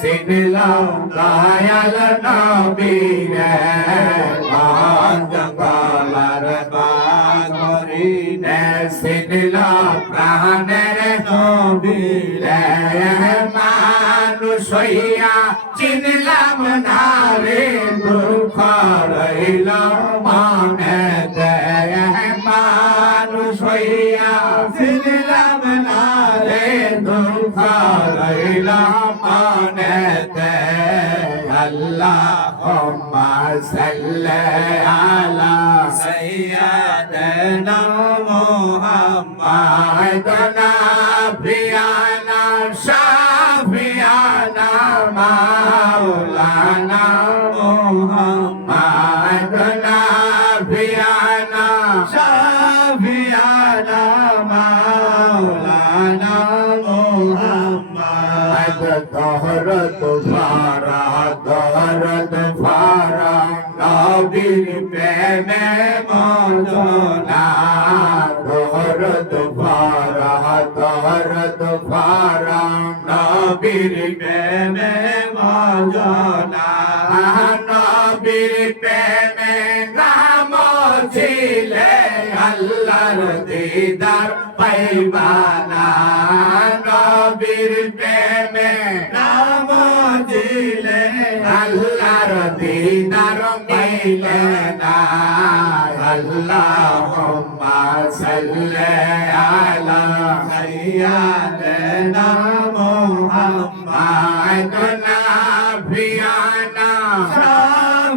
सिनल गायल नबी रे মানুষ হইয়া চিনলাম না রে দুঃখ রইল মনে দেয় মানুষ হইয়া চিনলাম না রে দুঃখ রইল মনে দেয় اللهم صل على سيدنا محمد معادنا بيعنا شافيعنا مولانا محمد طهرة فارا طهرة فارا نبير بين مولانا طهرة فارا طهرة فارا نبير بين নবীর প্রেমে নাম ছিলে আল্লাহর দিদার পাইবানা। নবীর প্রেমে নাম দিলে আল্লাহর দিদার পাইলে না আল্লাহুম্মা সাল্লি আলা সাইয়্যিদিনা মুহাম্মাদ নাবিয়ানা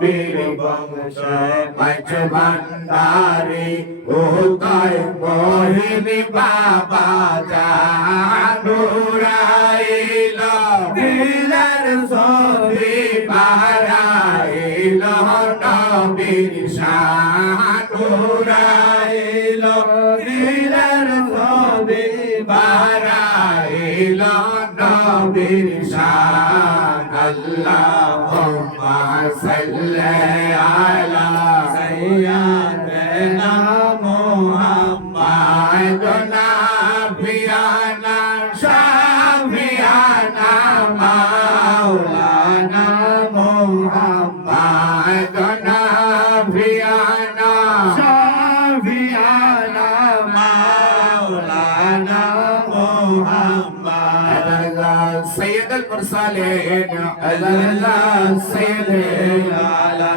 নবীর বংশে মাঝ ভান্ডারে। উদয় মহিনী বাবা জানুরাইল দিলের ছবি বারাইল নবীর শানুরাইল নবীর শান আল্লাহুম্মা সাল্লি আলা সাইয়্যিদিনা মুহাম্মাদ নাবিয়ানা শাফিয়ানা মাওলানা মুহাম্মাদ নাবিয়ানা على سيد المرسلين على الله سيدنا على